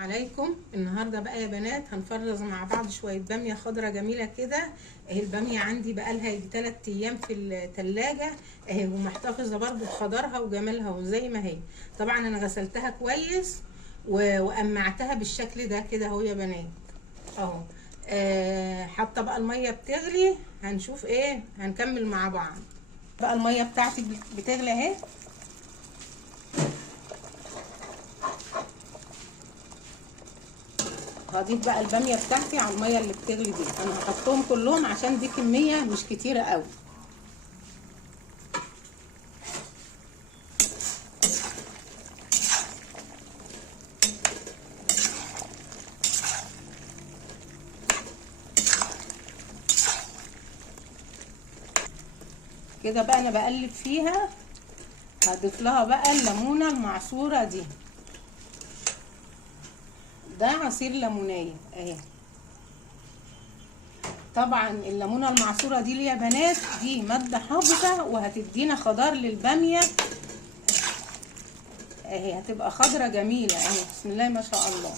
عليكم. النهارده بقى يا بنات هنفرز مع بعض شويه باميه خضره جميله كده. اهي الباميه عندي بقى لها 3 ايام في التلاجة اهي، ومحتفظه برضو بخضرها وجمالها وزي ما هي. طبعا انا غسلتها كويس وقمعتها بالشكل ده كده اهو يا بنات اهو. حاطه بقى الميه بتغلي، هنشوف ايه، هنكمل مع بعض. بقى الميه بتاعتي بتغلي اهي. هضيف بقى الباميه بتاعتي على الميه اللي بتغلي دي. انا هحطهم كلهم عشان دي كميه مش كتيره قوي. كده بقى انا بقلب فيها. هضيف لها بقى الليمونه المعصوره دي، ده عصير ليمونيه اهي. طبعا الليمونه المعصوره دي يا بنات دي ماده حافظه وهتدينا خضار للباميه اهي، هتبقى خضره جميله اهي. بسم الله ما شاء الله.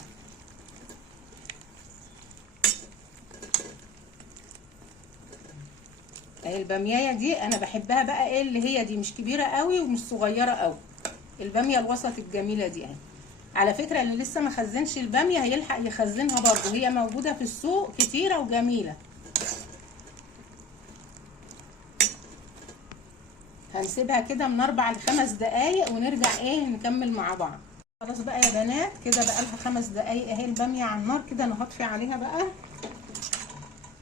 اهي الباميه دي انا بحبها بقى ايه، اللي هي دي مش كبيره قوي ومش صغيره قوي، الباميه الوسط الجميله دي اهي. على فكره اللي لسه ما خزنش الباميه هيلحق يخزنها برضو، هي موجوده في السوق كتيره وجميله. هنسيبها كده من 4 ل5 دقايق ونرجع ايه نكمل مع بعض. خلاص بقى يا بنات كده بقى لها 5 دقايق اهي الباميه على النار كده. انا هطفي عليها بقى،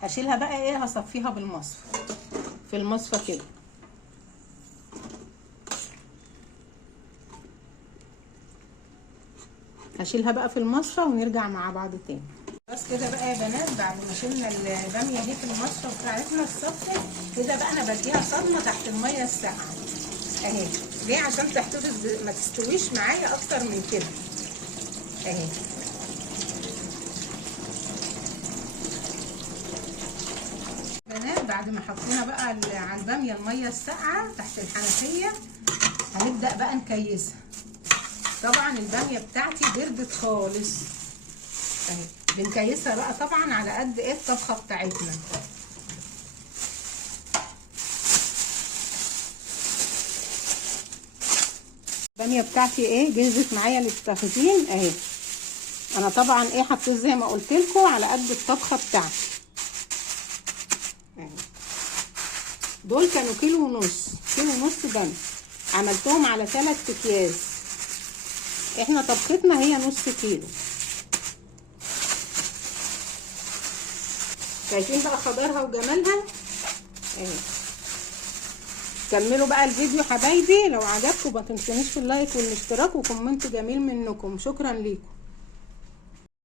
هشيلها بقى ايه، هصفيها بالمصفى في المصفى كده. هشيلها بقى في المصفى ونرجع مع بعض تاني. بس كده بقى يا بنات بعد ما شلنا الباميه دي في المصفى بتاعتنا الصفي كده بقى انا بديها صدمه تحت الميه الساقعه اهي. ليه؟ عشان تحتفظ ما تستويش معايا اكتر من كده اهي. بنات بعد ما حطينا بقى على الباميه الميه الساقعه تحت الحنفيه هنبدا بقى نكيسها. طبعا الباميه بتاعتي بردت خالص اهي. بنكيسها بقى طبعا على قد ايه الطبخه بتاعتنا. الباميه بتاعتي ايه جهزت معايا للتخزين اهي. انا طبعا ايه حطيت زي ما قلت لكم على قد الطبخه بتاعتي اهي. دول كانوا كيلو ونص باميه، عملتهم على 3 اكياس. احنا طبختنا هي نص كيلو. شايفين بقى خضارها وجمالها اهي. كملوا بقى الفيديو حبايبي، لو عجبكم ما تنسونيش في اللايك والاشتراك وكومنت جميل منكم. شكرا ليكم.